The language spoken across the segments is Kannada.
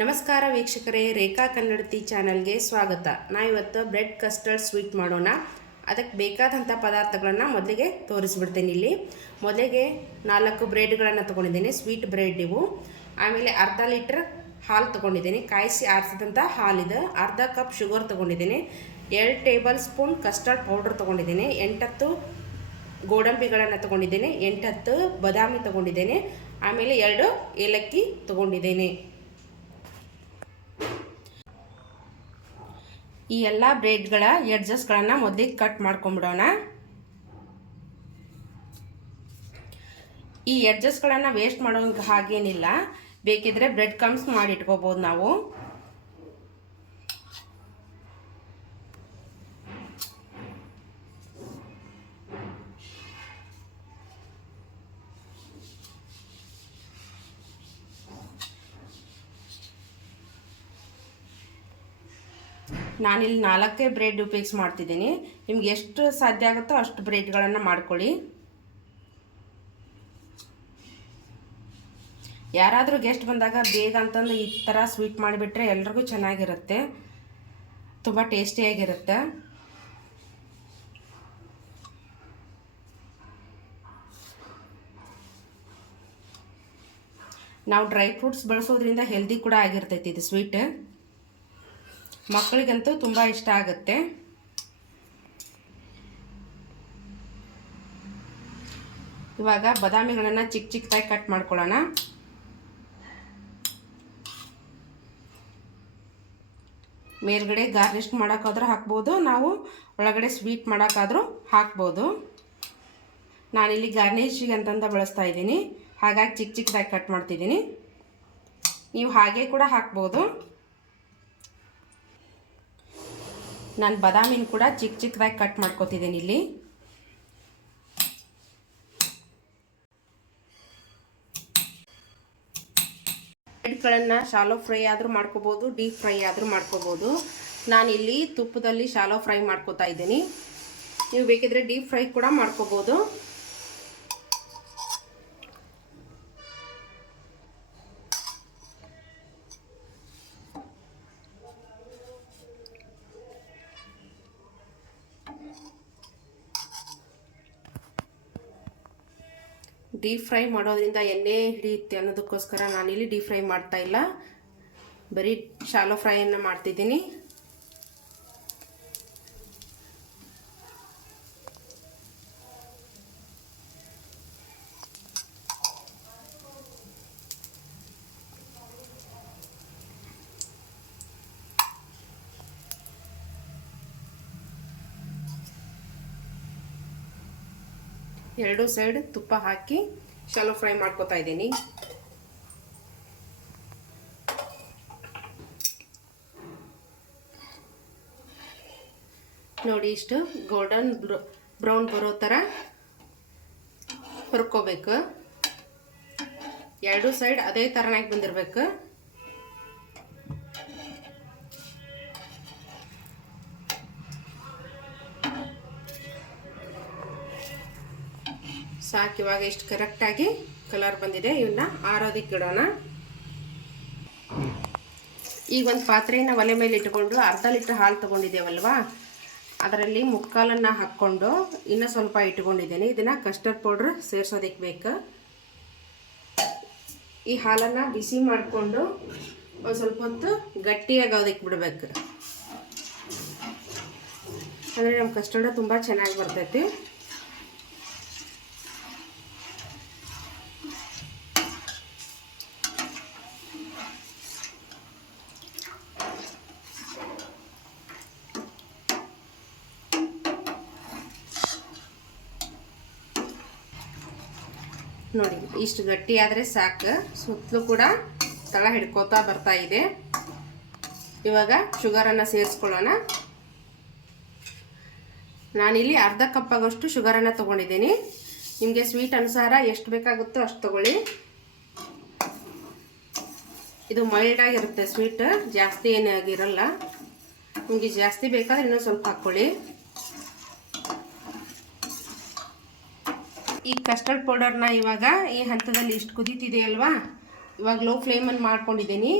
ನಮಸ್ಕಾರ ವೀಕ್ಷಕರೇ, ರೇಖಾ ಕನ್ನಡತಿ ಚಾನಲ್ಗೆ ಸ್ವಾಗತ. ಇವತ್ತು ಬ್ರೆಡ್ ಕಸ್ಟರ್ಡ್ ಸ್ವೀಟ್ ಮಾಡೋಣ. ಅದಕ್ಕೆ ಬೇಕಾದಂಥ ಪದಾರ್ಥಗಳನ್ನು ಮೊದಲಿಗೆ ತೋರಿಸ್ಬಿಡ್ತೇನೆ. ಇಲ್ಲಿ ಮೊದಲಿಗೆ 4 ಬ್ರೆಡ್ಗಳನ್ನು ತೊಗೊಂಡಿದ್ದೇನೆ, ಸ್ವೀಟ್ ಬ್ರೆಡ್ ಇವು. ಆಮೇಲೆ ಅರ್ಧ ಲೀಟ್ರ್ ಹಾಲು ತೊಗೊಂಡಿದ್ದೇನೆ, ಕಾಯಿಸಿ ಆರಿಸಿದಂಥ ಹಾಲಿದೆ. ಅರ್ಧ ಕಪ್ ಶುಗರ್ ತೊಗೊಂಡಿದ್ದೇನೆ, 2 ಟೇಬಲ್ ಸ್ಪೂನ್ ಕಸ್ಟರ್ಡ್ ಪೌಡ್ರ್ ತೊಗೊಂಡಿದ್ದೇನೆ, 8 ಗೋಡಂಬಿಗಳನ್ನು ತೊಗೊಂಡಿದ್ದೇನೆ, 8 ಬಾದಾಮಿ ತೊಗೊಂಡಿದ್ದೇನೆ, ಆಮೇಲೆ 2 ಏಲಕ್ಕಿ ತೊಗೊಂಡಿದ್ದೇನೆ. ಈ ಎಲ್ಲ ಬ್ರೆಡ್ಗಳ ಎಡ್ಜಸ್ಗಳನ್ನು ಮೊದಲಿಗೆ ಕಟ್ ಮಾಡ್ಕೊಂಬಿಡೋಣ. ಈ ಎಡ್ಜಸ್ಗಳನ್ನು ವೇಸ್ಟ್ ಮಾಡೋಂಗೆ ಹಾಗೇನಿಲ್ಲ, ಬೇಕಿದ್ರೆ ಬ್ರೆಡ್ ಕಮ್ಸ್ ಮಾಡಿ ಇಟ್ಕೋಬೋದು ನಾವು. ನಾನಿಲ್ಲಿ 4 ಬ್ರೆಡ್ ಉಪಯೋಗಿಸಿ ಮಾಡ್ತಿದ್ದೀನಿ. ನಿಮ್ಗೆ ಎಷ್ಟು ಸಾಧ್ಯ ಆಗುತ್ತೋ ಅಷ್ಟು ಬ್ರೆಡ್ಗಳನ್ನು ಮಾಡ್ಕೊಳ್ಳಿ. ಯಾರಾದರೂ ಗೆಸ್ಟ್ ಬಂದಾಗ ಬೇಗ ಅಂತಂದು ಈ ಥರ ಸ್ವೀಟ್ ಮಾಡಿಬಿಟ್ರೆ ಎಲ್ರಿಗೂ ಚೆನ್ನಾಗಿರುತ್ತೆ, ತುಂಬ ಟೇಸ್ಟಿಯಾಗಿರುತ್ತೆ. ನಾವು ಡ್ರೈ ಫ್ರೂಟ್ಸ್ ಬಳಸೋದ್ರಿಂದ ಹೆಲ್ದಿ ಕೂಡ ಆಗಿರ್ತೈತಿ ಇದು ಸ್ವೀಟ್. ಮಕ್ಕಳಿಗಂತೂ ತುಂಬ ಇಷ್ಟ ಆಗುತ್ತೆ. ಇವಾಗ ಬಾದಾಮಿಗಳನ್ನು ಚಿಕ್ಕ ಚಿಕ್ಕದಾಗಿ ಕಟ್ ಮಾಡ್ಕೊಳ್ಳೋಣ. ಮೇಲ್ಗಡೆ ಗಾರ್ನಿಷ್ ಮಾಡೋಕ್ಕಾದ್ರೂ ಹಾಕ್ಬೋದು, ನಾವು ಒಳಗಡೆ ಸ್ವೀಟ್ ಮಾಡೋಕ್ಕಾದ್ರೂ ಹಾಕ್ಬೋದು. ನಾನಿಲ್ಲಿ ಗಾರ್ನಿಷಿಗೆ ಅಂತಂದು ಬಳಸ್ತಾ ಇದ್ದೀನಿ, ಹಾಗಾಗಿ ಚಿಕ್ಕ ಚಿಕ್ಕದಾಗಿ ಕಟ್ ಮಾಡ್ತಿದ್ದೀನಿ. ನೀವು ಹಾಗೆ ಕೂಡ ಹಾಕ್ಬೋದು. ನಾನು ಬಾದಾಮಿನ ಕೂಡ ಚಿಕ್ಕ ಚಿಕ್ಕದಾಗಿ ಕಟ್ ಮಾಡ್ಕೊತಿದ್ದೀನಿ. ಇಲ್ಲಿ ಬ್ರೆಡ್ಗಳನ್ನು ಶಾಲೋ ಫ್ರೈ ಆದರೂ ಮಾಡ್ಕೋಬೋದು, ಡೀಪ್ ಫ್ರೈ ಆದರೂ ಮಾಡ್ಕೋಬೋದು. ನಾನಿಲ್ಲಿ ತುಪ್ಪದಲ್ಲಿ ಶಾಲೋ ಫ್ರೈ ಮಾಡ್ಕೋತಾ ಇದ್ದೀನಿ. ನೀವು ಬೇಕಿದ್ರೆ ಡೀಪ್ ಫ್ರೈ ಕೂಡ ಮಾಡ್ಕೋಬೋದು. ಡೀಪ್ ಫ್ರೈ ಮಾಡೋದ್ರಿಂದ ಎಣ್ಣೆ ಹಿಡಿಯುತ್ತೆ ಅನ್ನೋದಕ್ಕೋಸ್ಕರ ನಾನಿಲ್ಲಿ ಡೀಪ್ ಫ್ರೈ ಮಾಡ್ತಾ ಇಲ್ಲ, ಬರೀ ಶಾಲೋ ಫ್ರೈಯನ್ನು ಮಾಡ್ತಿದ್ದೀನಿ. ಎರಡು ಸೈಡ್ ತುಪ್ಪ ಹಾಕಿ ಶಾಲೋ ಫ್ರೈ ಮಾಡ್ಕೊತಾ ಇದ್ದೀನಿ. ನೋಡಿ, ಇಷ್ಟು ಗೋಲ್ಡನ್ ಬ್ರೌನ್ ಬರೋ ಥರ ಹುರ್ಕೋಬೇಕು. ಎರಡು ಸೈಡ್ ಅದೇ ಥರನಾಗಿ ಬಂದಿರಬೇಕು. ಸಾಕು, ಇವಾಗ ಇಷ್ಟು ಕರೆಕ್ಟಾಗಿ ಕಲರ್ ಬಂದಿದೆ. ಇವನ್ನ ಆರೋದಕ್ಕೆ ಇಡೋಣ. ಈಗ ಒಂದು ಪಾತ್ರೆಯನ್ನು ಒಲೆ ಮೇಲೆ ಇಟ್ಕೊಂಡು ಅರ್ಧ ಲೀಟ್ರ್ ಹಾಲು ತೊಗೊಂಡಿದ್ದೇವಲ್ವಾ, ಅದರಲ್ಲಿ ಮುಕ್ಕಾಲನ್ನು ಹಾಕ್ಕೊಂಡು ಇನ್ನೂ ಸ್ವಲ್ಪ ಇಟ್ಕೊಂಡಿದ್ದೇನೆ. ಇದನ್ನು ಕಸ್ಟರ್ಡ್ ಪೌಡ್ರ್ ಸೇರಿಸೋದಕ್ಕೆ ಬೇಕು. ಈ ಹಾಲನ್ನು ಬಿಸಿ ಮಾಡಿಕೊಂಡು ಒಂದು ಸ್ವಲ್ಪ ಹೊತ್ತು ಗಟ್ಟಿಯಾಗೋದಕ್ಕೆ ಬಿಡಬೇಕು, ಅಂದರೆ ನಮ್ಮ ಕಸ್ಟರ್ಡ್ ತುಂಬ ಚೆನ್ನಾಗಿ ಬರ್ತೈತಿ. ನೋಡಿ, ಇಷ್ಟು ಗಟ್ಟಿ ಆದರೆ ಸಾಕು. ಸುತ್ತಲೂ ಕೂಡ ತಳ ಹಿಡ್ಕೋತಾ ಬರ್ತಾ ಇದೆ. ಇವಾಗ ಶುಗರನ್ನು ಸೇರಿಸ್ಕೊಳ್ಳೋಣ. ನಾನಿಲ್ಲಿ ಅರ್ಧ ಕಪ್ ಆಗೋಷ್ಟು ಶುಗರನ್ನು ತೊಗೊಂಡಿದ್ದೀನಿ. ನಿಮಗೆ ಸ್ವೀಟ್ ಅನುಸಾರ ಎಷ್ಟು ಬೇಕಾಗುತ್ತೋ ಅಷ್ಟು ತೊಗೊಳ್ಳಿ. ಇದು ಮೈಲ್ಡಾಗಿರುತ್ತೆ ಸ್ವೀಟ್, ಜಾಸ್ತಿ ಏನಾಗಿರಲ್ಲ. ನಿಮಗೆ ಜಾಸ್ತಿ ಬೇಕಾದ್ರೆ ಇನ್ನೂ ಸ್ವಲ್ಪ ಹಾಕ್ಕೊಳ್ಳಿ. ಈ ಕಸ್ಟರ್ಡ್ ಪೌಡರ್ನ ಇವಾಗ ಈ ಹಂತದಲ್ಲಿ ಇಷ್ಟು ಕುದೀತಿದೆ ಅಲ್ವಾ, ಇವಾಗ ಲೋ ಫ್ಲೇಮಲ್ಲಿ ಮಾಡ್ಕೊಂಡಿದ್ದೀನಿ.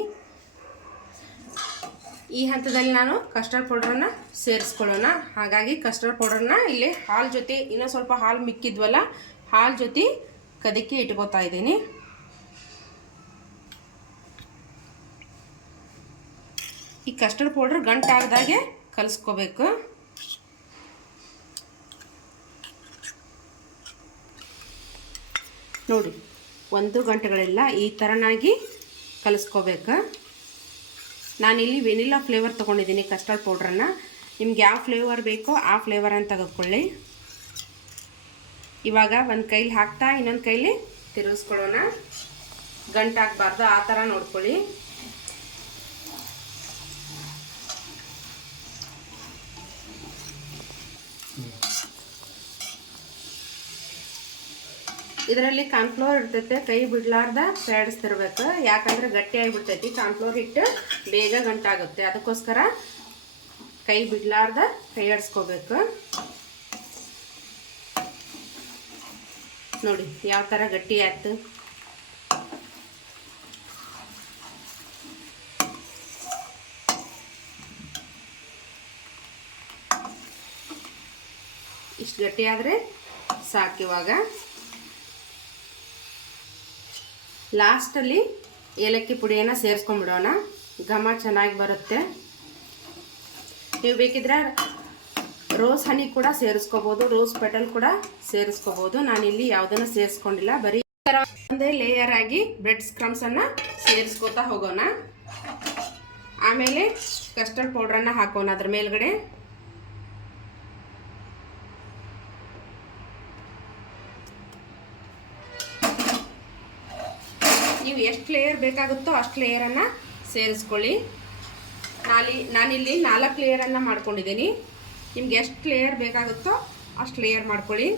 ಈ ಹಂತದಲ್ಲಿ ನಾನು ಕಸ್ಟರ್ಡ್ ಪೌಡ್ರನ್ನು ಸೇರಿಸ್ಕೊಳ್ಳೋಣ. ಹಾಗಾಗಿ ಕಸ್ಟರ್ಡ್ ಪೌಡ್ರನ್ನ ಇಲ್ಲಿ ಹಾಲು ಜೊತೆ ಇನ್ನೂ ಸ್ವಲ್ಪ ಹಾಲು ಮಿಕ್ಕಿದ್ವಲ್ಲ, ಹಾಲು ಜೊತೆ ಕದಕಿ ಇಟ್ಕೋತಾ ಇದ್ದೀನಿ. ಈ ಕಸ್ಟರ್ಡ್ ಪೌಡ್ರ್ ಗಂಟಾಗ್ದಾಗೆ ಕಲಿಸ್ಕೋಬೇಕು. ನೋಡಿ, 1 ಗಂಟೆಗಳೆಲ್ಲ ಈ ಥರನಾಗಿ ಕಲಿಸ್ಕೋಬೇಕು. ನಾನಿಲ್ಲಿ ವೆನಿಲಾ ಫ್ಲೇವರ್ ತೊಗೊಂಡಿದ್ದೀನಿ ಕಸ್ಟರ್ಡ್ ಪೌಡ್ರನ್ನು. ನಿಮ್ಗೆ ಯಾವ ಫ್ಲೇವರ್ ಬೇಕೋ ಆ ಫ್ಲೇವರನ್ನು ತೆಗೆದುಕೊಳ್ಳಿ. ಇವಾಗ ಒಂದು ಕೈಲಿ ಹಾಕ್ತಾ ಇನ್ನೊಂದು ಕೈಲಿ ತಿರುಗಿಸ್ಕೊಳ್ಳೋಣ. ಗಂಟಾಗಬಾರ್ದು, ಆ ಥರ ನೋಡ್ಕೊಳ್ಳಿ. ಇದರಲ್ಲಿ ಕಾರ್ನ್ಫ್ಲೋರ್ ಇರ್ತೈತೆ, ಕೈ ಬಿಡ್ಲಾರ್ದ ಸೇಡಿಸ್ತಿರ್ಬೇಕು. ಯಾಕಂದ್ರೆ ಗಟ್ಟಿಯಾಗಿ ಬಿಡ್ತೈತಿ. ಕಾರ್ನ್ಫ್ಲೋರ್ ಹಿಟ್ಟು ಬೇಗ ಗಂಟಾಗುತ್ತೆ, ಅದಕ್ಕೋಸ್ಕರ ಕೈ ಬಿಡ್ಲಾರ್ದ ಕೈ ಆಡಿಸ್ಕೋಬೇಕು. ನೋಡಿ ಯಾವ ಥರ ಗಟ್ಟಿ ಆಯ್ತು. ಇಷ್ಟು ಗಟ್ಟಿ ಆದರೆ ಸಾಕು. ಇವಾಗ ಲಾಸ್ಟಲ್ಲಿ ಏಲಕ್ಕಿ ಪುಡಿಯನ್ನು ಸೇರಿಸ್ಕೊಂಡ್ಬಿಡೋಣ. ಘಮ ಚೆನ್ನಾಗಿ ಬರುತ್ತೆ. ನೀವು ಬೇಕಿದ್ರೆ ರೋಸ್ ಹನಿ ಕೂಡ ಸೇರಿಸ್ಕೋಬೋದು, ರೋಸ್ ಪೆಟಲ್ ಕೂಡ ಸೇರಿಸ್ಕೋಬೋದು. ನಾನಿಲ್ಲಿ ಯಾವುದನ್ನು ಸೇರಿಸ್ಕೊಂಡಿಲ್ಲ. ಬರೀ ಈ ಥರ ಒಂದೇ ಲೇಯರ್ ಆಗಿ ಬ್ರೆಡ್ ಸ್ಕ್ರಮ್ಸನ್ನು ಸೇರಿಸ್ಕೋತಾ ಹೋಗೋಣ. ಆಮೇಲೆ ಕಸ್ಟರ್ಡ್ ಪೌಡ್ರನ್ನು ಹಾಕೋಣ ಅದ್ರ ಮೇಲ್ಗಡೆ. ನೀವು ಎಷ್ಟು ಲೇಯರ್ ಬೇಕಾಗುತ್ತೋ ಅಷ್ಟು ಲೇಯರನ್ನು ಸೇರಿಸ್ಕೊಳ್ಳಿ. ನಾನಿಲ್ಲಿ 4 ಲೇಯರನ್ನು ಮಾಡ್ಕೊಂಡಿದ್ದೀನಿ. ನಿಮ್ಗೆ ಎಷ್ಟು ಲೇಯರ್ ಬೇಕಾಗುತ್ತೋ ಅಷ್ಟು ಲೇಯರ್ ಮಾಡ್ಕೊಳ್ಳಿ.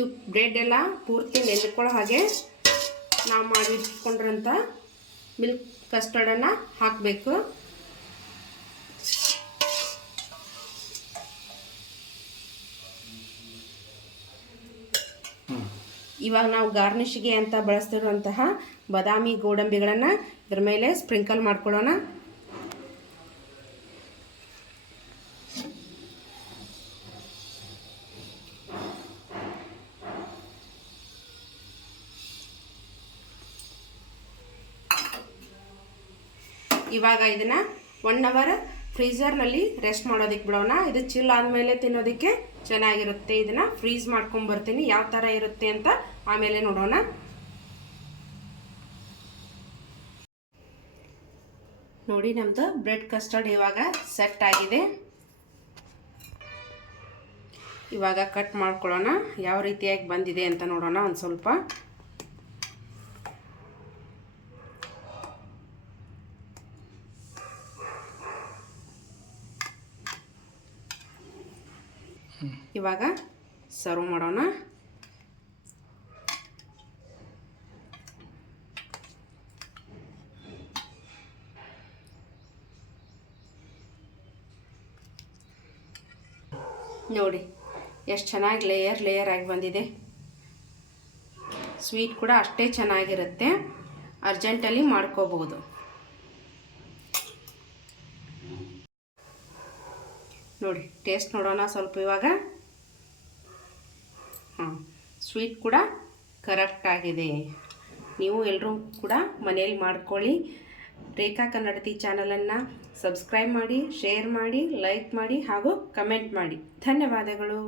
ಇವು ಬ್ರೆಡ್ ಎಲ್ಲ ಪೂರ್ತಿ ನೆನೆಕೊಳ್ಳೋ ಹಾಗೆ ನಾವು ಮಾಡಿಟ್ಕೊಂಡ್ರಂಥ ಮಿಲ್ಕ್ ಕಸ್ಟರ್ಡನ್ನು ಹಾಕಬೇಕು. ಇವಾಗ ನಾವು ಗಾರ್ನಿಷ್ಗೆ ಅಂತ ಬಳಸ್ತಿರುವಂತಹ ಬಾದಾಮಿ ಗೋಡಂಬಿಗಳನ್ನು ಇದ್ರ ಮೇಲೆ ಸ್ಪ್ರಿಂಕಲ್ ಮಾಡ್ಕೊಳ್ಳೋಣ. ಇವಾಗ ಇದನ್ನು 1 ಅವರ್ ಫ್ರೀಝರ್ನಲ್ಲಿ ರೆಸ್ಟ್ ಮಾಡೋದಕ್ಕೆ ಬಿಡೋಣ. ಇದು ಚಿಲ್ ಆದಮೇಲೆ ತಿನ್ನೋದಕ್ಕೆ ಚೆನ್ನಾಗಿರುತ್ತೆ. ಇದನ್ನು ಫ್ರೀಸ್ ಮಾಡ್ಕೊಂಬರ್ತೀನಿ, ಯಾವ ಥರ ಇರುತ್ತೆ ಅಂತ ಆಮೇಲೆ ನೋಡೋಣ. ನೋಡಿ, ನಮ್ಮದು ಬ್ರೆಡ್ ಕಸ್ಟರ್ಡ್ ಇವಾಗ ಸೆಟ್ ಆಗಿದೆ. ಇವಾಗ ಕಟ್ ಮಾಡ್ಕೊಳ್ಳೋಣ. ಯಾವ ರೀತಿಯಾಗಿ ಬಂದಿದೆ ಅಂತ ನೋಡೋಣ. ಒಂದು ಸ್ವಲ್ಪ ಇವಾಗ ಸರ್ವ್ ಮಾಡೋಣ. ನೋಡಿ ಎಷ್ಟು ಚೆನ್ನಾಗಿ ಲೇಯರ್ ಆಗಿ ಬಂದಿದೆ. ಸ್ವೀಟ್ ಕೂಡ ಅಷ್ಟೇ ಚೆನ್ನಾಗಿರುತ್ತೆ. ಅರ್ಜೆಂಟಲ್ಲಿ ಮಾಡ್ಕೋಬಹುದು. ನೋಡಿ ಟೇಸ್ಟ್ ನೋಡೋಣ ಸ್ವಲ್ಪ ಇವಾಗ. ಸ್ವೀಟ್ ಕೂಡ ಕರೆಕ್ಟ್ ಆಗಿದೆ. ನೀವು ಎಲ್ಲರೂ ಕೂಡ ಮನೆಯಲ್ಲಿ ಮಾಡ್ಕೊಳ್ಳಿ. ರೇಖಾ ಕನ್ನಡತಿ ಚಾನಲನ್ನು ಸಬ್ಸ್ಕ್ರೈಬ್ ಮಾಡಿ, ಶೇರ್ ಮಾಡಿ, ಲೈಕ್ ಮಾಡಿ ಹಾಗೂ ಕಮೆಂಟ್ ಮಾಡಿ. ಧನ್ಯವಾದಗಳು.